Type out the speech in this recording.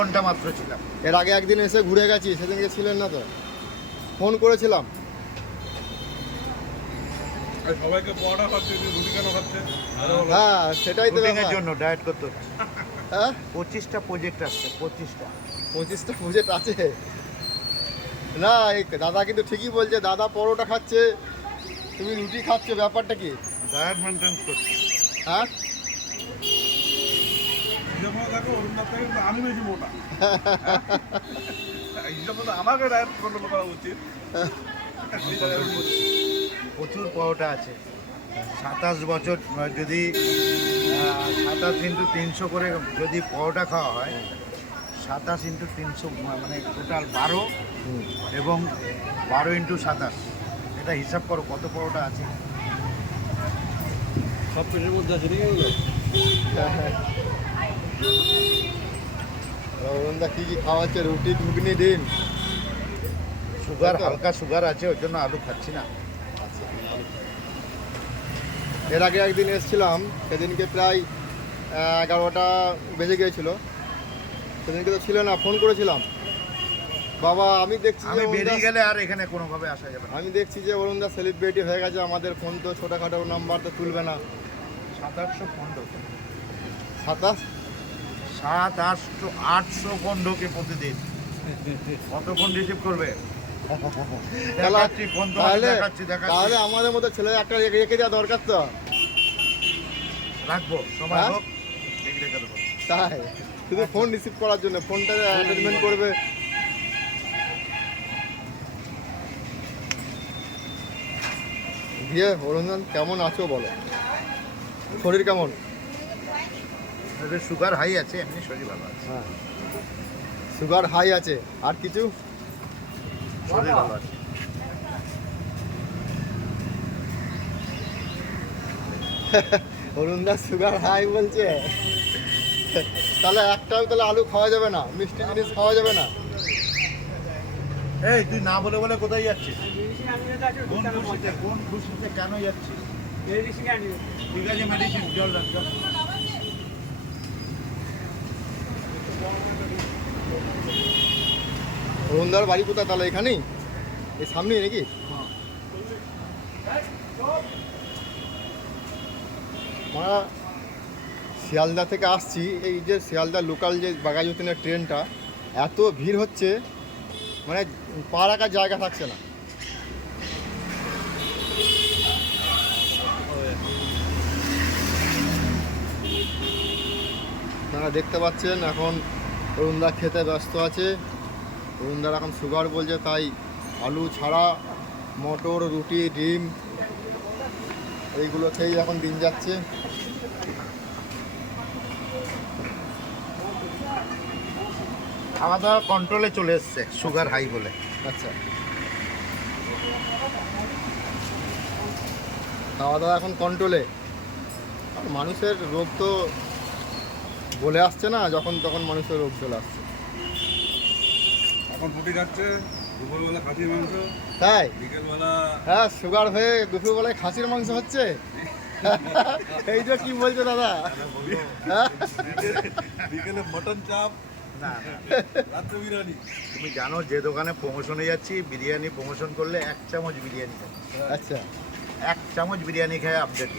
ঘন্টা মাত্র ছিলাম। এর আগে একদিন এসে ঘুরে গেছি, সেদিনকে ছিলেন না তো, ফোন করেছিলাম। সবাইকে পড়া খাচ্ছে, রুটি কেন খাচ্ছে? হ্যাঁ সেটাই তো শুটিংয়ের ব্যাপার। জন্য ডায়েট করতে হচ্ছে। হ্যাঁ 25টা প্রজেক্ট আসছে, 25টা। 25টা প্রজেক্ট আছে না। এই দাদা কিন্তু ঠিকই বলছে, দাদা পরোটা খাচ্ছে, তুমি রুটি খাচ্ছ, ব্যাপারটা কি? ডায়েট মেনটেন করছে। হ্যাঁ যেমন দেখো অরুণনাথ থেকে কিন্তু আমি বেশি মোটা। এই জন্য তো আমাকে ডায়েট কন্ট্রোল করা উচিত। প্রচুর পরোটা আছে। 27 বছর যদি 27 ইন্টু 300 করে যদি পরোটা খাওয়া হয়, 27 ইন্টু 300 মানে টোটাল 12, এবং 12 ইন্টু 27, এটা হিসাব করো কত পরোটা আছে। সব পেটের মধ্যে আছে নাকি ওগুলো? অরুণদা কি কি খাওয়াচ্ছে? রুটি, ঘুগনি, ডিম। সুগার, তাই তো? হালকা সুগার আছে, ওর জন্য আলু খাচ্ছি না। এর আগে একদিন এসেছিলাম, সেদিনকে প্রায় 11টা বেজে গিয়েছিল। সেদিনকে তো ছিল না, ফোন করেছিলাম। বাবা আমি দেখছি যে আমি বেরিয়ে অরুণদা- গেলে আর এখানে কোনোভাবে আসা যাবে না। আমি দেখছি যে অরুণদা সেলিব্রিটি হয়ে গেছে, আমাদের ফোন তো ছোটোখাটো নাম্বার তো তুলবে না। 700-800 ফোন ঢোকে, 27 700-800 ফোন ঢোকে প্রতিদিন। কত ফোন রিসিভ করবে? তাহলে দেখাচ্ছি ফোন, তোমাকে দেখাচ্ছি। তাহলে আমাদের মতো ছেলে একটা রেখে দেওয়া দরকার তো। রাখবো, সময় হ্যাঁ? হোক রেখে দেবো। তাই শুধু ফোন রিসিভ করার জন্য, ফোনটা অ্যাটেন্ডমেন্ট করবে। দিয়ে অরুণদন কেমন আছো বলো, শরীর কেমন? সুগার হাই আছে, এমনি শরীর ভালো আছে। হ্যাঁ সুগার হাই আছে, আর কিছু? শরীর ভালো আছে। অরুণদা সুগার হাই বলছে, তাহলে একটাও তাহলে আলু খাওয়া যাবে না, মিষ্টি জিনিস খাওয়া যাবে না? এই তুই না বলে বলে কোথায় যাচ্ছিস? কোন খুশিতে কেন যাচ্ছিস? ঠিক আছে, মেডিসিন জল রাখ, জল। অরুণদার বাড়ি কোথায় তাহলে? এখানেই, এই সামনেই নাকি? আমরা শিয়ালদা থেকে আসছি, এই যে শিয়ালদা লোকাল যে বাঘাযতীনের ট্রেনটা, এত ভিড় হচ্ছে মানে পা রাখার জায়গা থাকছে না। আপনারা দেখতে পাচ্ছেন এখন অরুণদা খেতে ব্যস্ত আছে। অরুণদার এখন সুগার বলছে, তাই আলু ছাড়া মটর, রুটি, ডিম এইগুলো খেয়েই এখন দিন যাচ্ছে। খাওয়া দাওয়া কন্ট্রোলে চলে এসছে সুগার হাই বলে। আচ্ছা, খাওয়া দাওয়া এখন কন্ট্রোলে। আর মানুষের রোগ তো বলে আসছে না, যখন তখন মানুষের রোগ চলে আসছে। এখন রুটি খাচ্ছে, দুপুরবেলা খাসির মাংস, তাই? বিকেলবেলা হ্যাঁ সুগার হয়ে দুপুরবেলায় খাসির মাংস হচ্ছে। এই যে কি বলছো দাদা? হ্যাঁ? বিকেলে মটন চাপ, না, রাত্রে বিরিয়ানি। তুমি জানো যে দোকানে প্রমোশনে যাচ্ছি, বিরিয়ানি প্রমোশন করলে 1 চামচ বিরিয়ানি খাই। আচ্ছা 1 চামচ বিরিয়ানি খায় আপডেট।